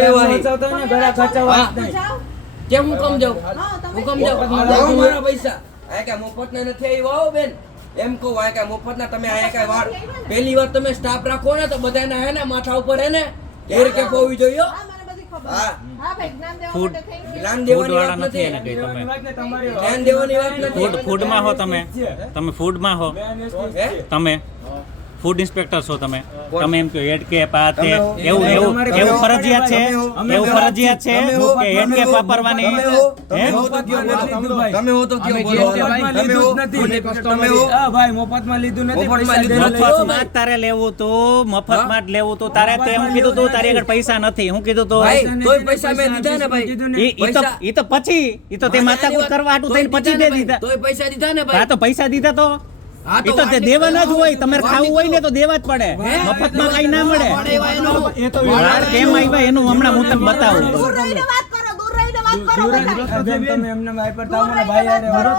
એવા હી. ઘરે. કેમ હું કમ જાઉં હું કમ મારા પૈસા આ કઈ મફતના નથી આવ્યા હો બેન એમ કહું આ કઈ મફતના તમે આ કઈ વાર પહેલી વાર તમે સ્ટાફ રાખો ને તો બધાના હે ને માથા ઉપર હે ને ઘેર કે હોવી જોઈએ હો. હા, મને બધી ખબર હા. હા ભાઈ જ્ઞાન દેવા Food. માટે thank you. જ્ઞાન દેવાની વાત નથી નથી તમે દેવાની વાત ને તમારી ધ્યાન દેવાની વાત નથી ફૂડ ફૂડમાં હો તમે તમે ફૂડમાં હો બે અનેસ્ટી હે? તમે ફૂડ ઇન્સ્પેક્ટર છો તમે. તમે એમ કહો હેડ કેપ આ તે. એવું એવું એવું ફરજિયાત છે? એવું ફરજિયાત છે? કે હેડ કેપ વાપરવાની? તમે હો. તો તમે હો તો કયો? બોલો તમે હો. તમે હો. હા. ભાઈ મફતમાં લીધું નથી. મફતમાં લીધું નથી. લઈ તારે લેવું તો મફતમાં જ લેવું તો. તારે તે એમ કીધું તું તારી આગળ પૈસા નથી. હું કીધું તો ભાઈ પૈસા તોય પૈસા મેં દીધા ને ભાઈ. ઈ તો પૈસા- ઈ તો પછી ઈ તો તે માથાકૂટ કરવા આટું થઈને પછી દે દીધા. તોય પૈસા દીધા ને હા તો પૈસા દીધા તો? હા ઈ તો તે દેવાના જ હોય તમારે ખાવું હોય ને તો દેવા જ પડે. મફતમાં કઈ ના મળે. એ તો કેમ આવ્યા એનું હમણાં હું તમને બતાવું. દૂર રહીને વાત કરો દૂર રહીને વાત કરો બેન તમે એમને વાઇપર તાવ મને ભાઈ હારે.